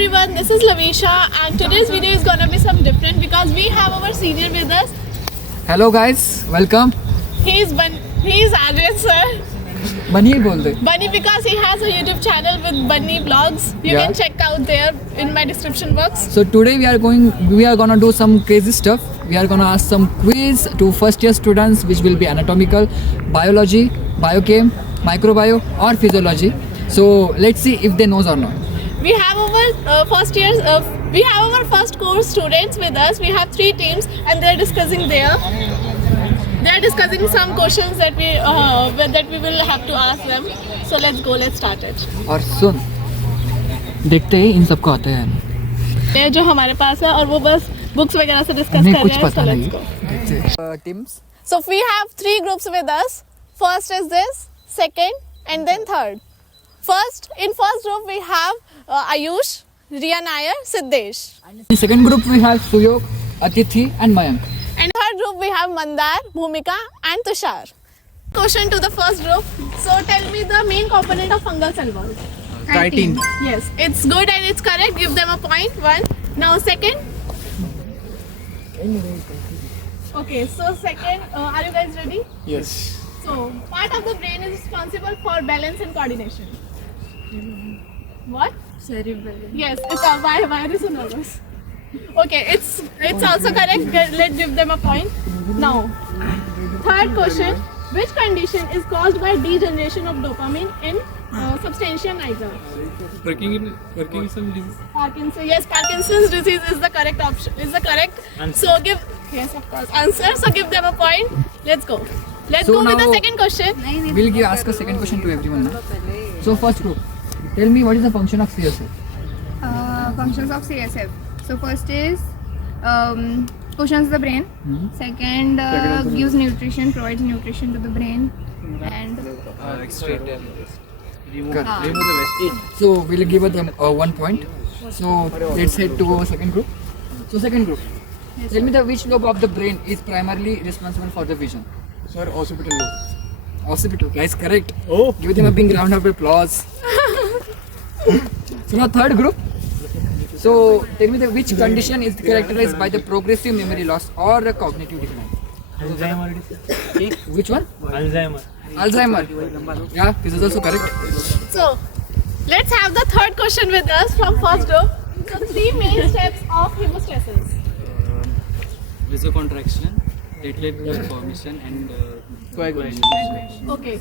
everyone, this is Lavisha and today's video is gonna be some different because we have our senior with us. Hello guys, welcome. He is Aryan sir. बनी बोल दे. Bunny because he has a YouTube channel with Bunny Vlogs. You Yeah. can check out there in my description box. So today we are gonna do some crazy stuff. We are gonna ask some quiz to first year students, which will be anatomical, biology, biochem, microbio, or physiology. So let's see if they knows or not. We have our we have our first course students with us. We have 3 teams and they're discussing there. They're discussing some questions that we will have to ask them. So let's start it. और सुन, देखते ही इन सबको आते हैं. ये जो हमारे पास है और वो बस बुक्स वगैरह से डिस्कस नहीं कर कुछ रहे हैं. पता So नहीं. let's go. Teams. So we have 3 groups with us. First is this, second, and then third. In first group we have Ayush, Riya Nair, Siddesh. In second group we have Suyog, Atithi, and Mayank. And third group we have Mandar, Bhumika, and Tushar. Question to the first group. So tell me the main component of fungal cell wall. Chitin. Yes, it's good and it's correct. Give them a point. 1. Now second. Okay, so second, are you guys ready? Yes. So, part of the brain is responsible for balance and coordination. What? Cerebellum. Yes, it's why are you so nervous? Okay, it's also correct. Let's give them a point. Now, third question: which condition is caused by degeneration of dopamine in substantia nigra? Parkinson disease. Parkinson. Yes, Parkinson's disease is the correct option. Is the correct. Answer. So give yes, of course, answer. So give them a point. Let's go. Let's So go with the now- second question. We'll ask a second question to everyone now. So first group, tell me what is the function of CSF? Functions of CSF. So first is cushions the brain. Second gives nutrition, provides nutrition to the brain, and Remove the waste. So we'll give them 1 point. So let's head to our second group. So second group, tell me which lobe of the brain is primarily responsible for the vision? Sir, occipital lobe. Occipital, guys, correct. Oh. Give them a big round of applause. So now third group. So tell me which condition is characterized by the progressive memory loss or a cognitive decline? Alzheimer. Which one? Alzheimer. Alzheimer. Yeah, this is also correct. So let's have the third question with us from first group. So 3 main steps of hemostasis. Vasocontraction, platelet formation, and coagulation. Okay,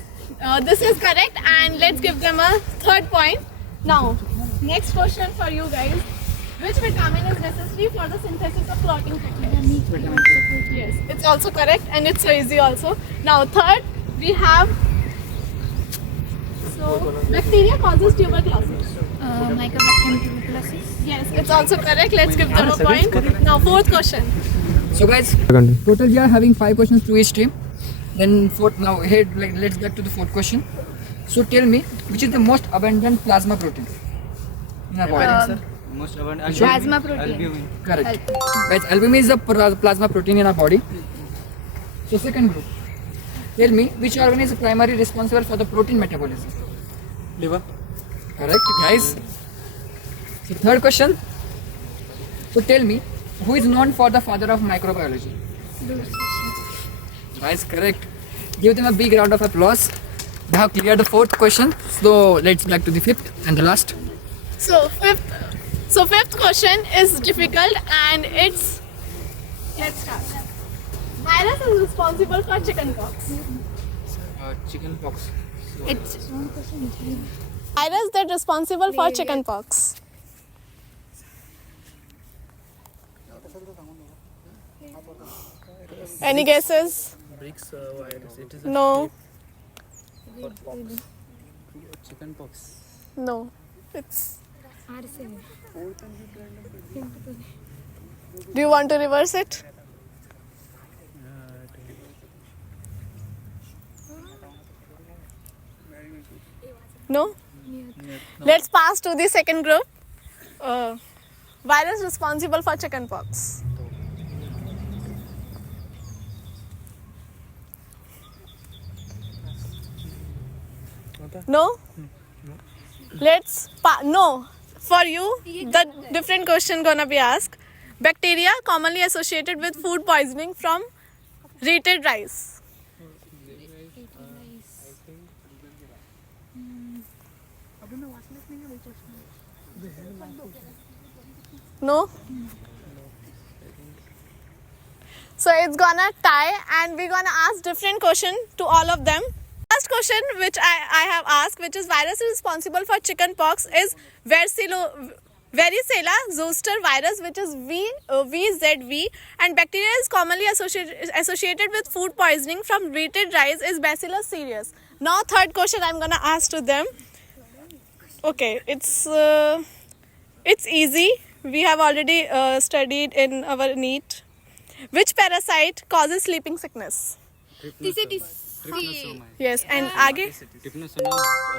this is correct, and let's give them a third point. Now, next question for you guys: which vitamin is necessary for the synthesis of clotting factors? Yes, it's also correct, and it's so easy also. Now, third, we have. So, bacteria causes tuberculosis. Mycobacterium tuberculosis. Yes, it's also correct. Let's give them a point. Now, fourth question. So guys, total we are having 5 questions to each team. Then let's get to the fourth question. So tell me, which is the most abundant plasma protein in our body? Most abundant Plasma protein. albumin. Correct. Guys, albumin is the plasma protein in our body. So second group, tell me which organ is primarily responsible for the protein metabolism? Liver. Correct, guys. So third question. So tell me, who is known for the father of microbiology? Guys, correct. Give them a big round of applause. They have cleared the fourth question. So let's back to the fifth and the last. So fifth question is difficult, and it's. Let's start. Virus is responsible for chickenpox. Chicken pox. It's Virus that responsible for chickenpox. Any guesses? Bricks virus. It is No. chicken pox. No. It's. Do you want to reverse it? No? Let's pass to the second group. Virus responsible for chickenpox. No? No. for you, the different question gonna be asked. Bacteria commonly associated with food poisoning from reheated rice. No? So it's gonna tie and we're gonna ask different question to all of them. First question which I have asked, which is virus responsible for chicken pox, is varicella zoster virus, which is VZV, and bacteria is commonly associated with food poisoning from reheated rice is Bacillus cereus. Now third question I'm gonna ask to them. Okay, it's easy. We have already studied in our NEET. Which parasite causes sleeping sickness? Trypanosoma. Yes, and आगे? Trypanosoma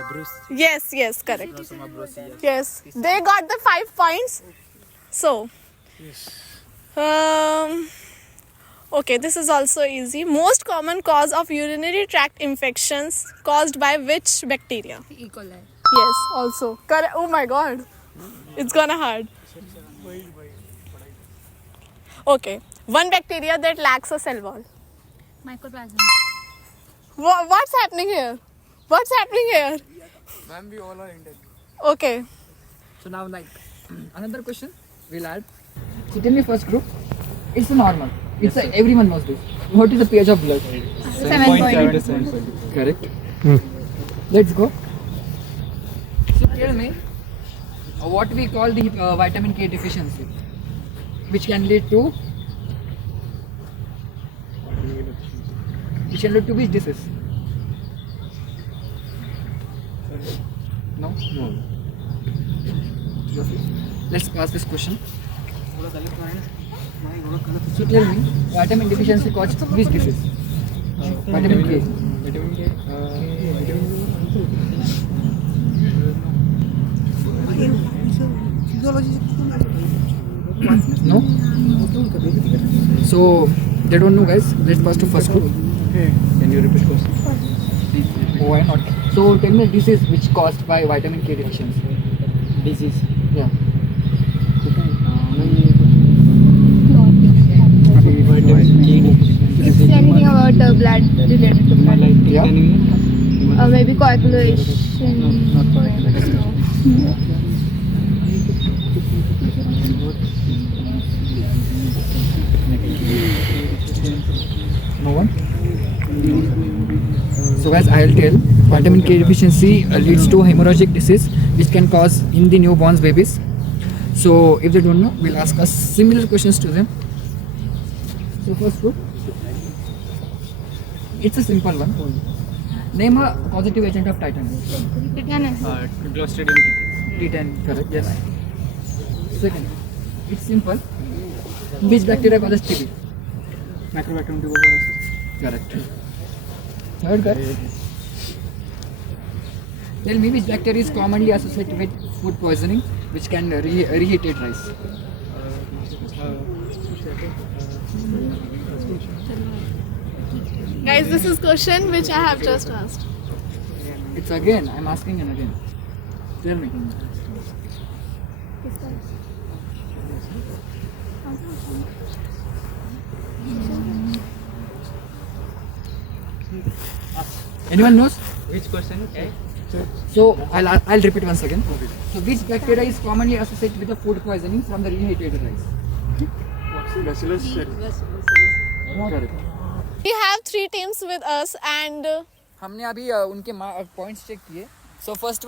brucei. Yes, correct. Trypanosoma brucei. Yes, they got the 5 points. So, okay, this is also easy. Most common cause of urinary tract infections caused by which bacteria? E. coli. Yes, also. Correct. Oh my god, it's gonna hard. Okay, one bacteria that lacks a cell wall. Mycoplasma. What's happening here? What's happening here? Ma'am, we all are Indian. Okay. So now like another question we'll add. So tell me first group. It's a normal. It's a, everyone knows this. What is the pH of blood? 7.7. Correct. Let's go. So tell me what we call the vitamin K deficiency, which can lead to which disease? No. Let's pass this question. So tell me, vitamin deficiency causes which disease? Vitamin K. Vitamin K. No? So they don't know, guys. Let's pass to first group. Can you repeat question? Why not? So tell me disease which caused by vitamin K deficiency. Disease. Yeah. It's anything about blood related to blood. Yeah. Maybe coagulation. No one? So guys, I'll tell. Vitamin K deficiency leads to hemorrhagic disease which can cause in the newborns babies. So if they don't know, we'll ask us similar questions to them. So first group. It's a simple one. Name a positive agent of tetanus. Tetanus. Clostridium tetani. T10, correct? Yes. Second, it's simple. Which bacteria causes TB? Microbacterium tuberculosis. Correct. Third guy. Tell me which bacteria is commonly associated with food poisoning, which can reheated rice. Guys, this is question which I have just asked. It's again. I'm asking and again. Tell me. Anyone knows? Which question? So I'll repeat once again. So which bacteria is commonly associated with the food poisoning from the reheated rice? Bacillus cereus. Correct. We have 3 teams with us and हमने अभी उनके points check किए. So first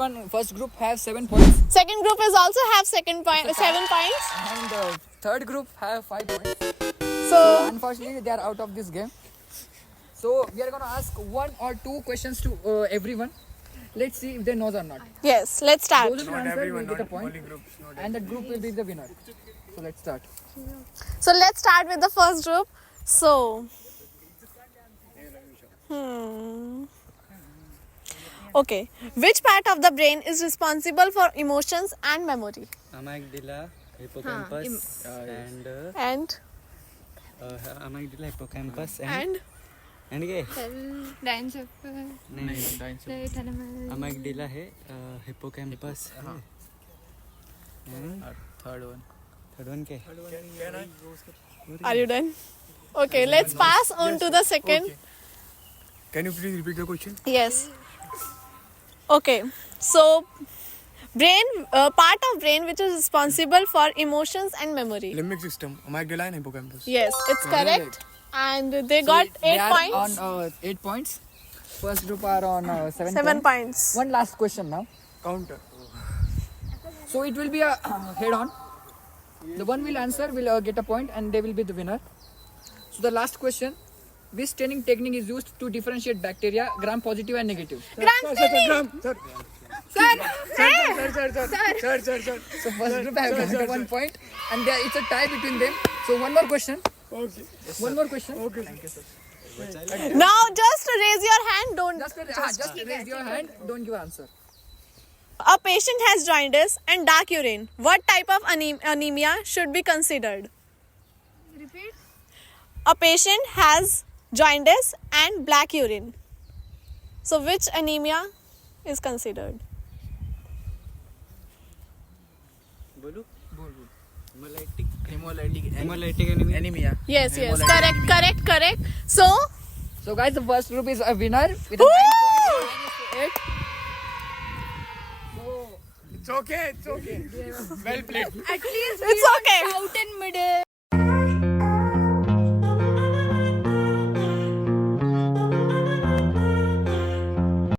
group have 7 points second group is also have 7 points. and third group have 5 points. So Unfortunately, they are out of this game. So we are gonna ask 1 or 2 questions to everyone. Let's see if they know or not. yes, let's start. Those who answer will get a point, and that group will be the winner. So let's start. So let's start with the first group. So okay, which part of the brain is responsible for emotions and memory? Amygdala, hippocampus, and And amygdala, hippocampus, and and क्या? Diencephalus. नहीं, amygdala है, hippocampus है, And Third one. third one ke? Are you done? Okay, let's pass on to the second. Okay. Can you please repeat the question? Yes. Okay. So, brain, part of brain which is responsible for emotions and memory. Limbic system, amygdala and hippocampus. Yes, it's correct. And they So got they 8 are points. on 8 points. First group are on 7 7 points. points. One last question now. Counter. So it will be a head on. The one will answer will get a point and they will be the winner. So the last question. Which staining technique is used to differentiate bacteria, gram positive and negative? Sir. So first group have got 1 point and it's a tie between them. So one more question. Okay. One more question. Okay. Now, just raise your hand. Don't. Just raise your hand. Don't give answer. A patient has jaundice and dark urine. What type of anemia should be considered? Repeat. A patient has jaundice and black urine. So, which anemia is considered? Bolu? Hemolytic Hemolytic anemia. Yes, yes, Hemolytic correct. So, guys, the first group is a winner with a Woo! 9 points. It's okay. Well played. At least it's okay. out in middle.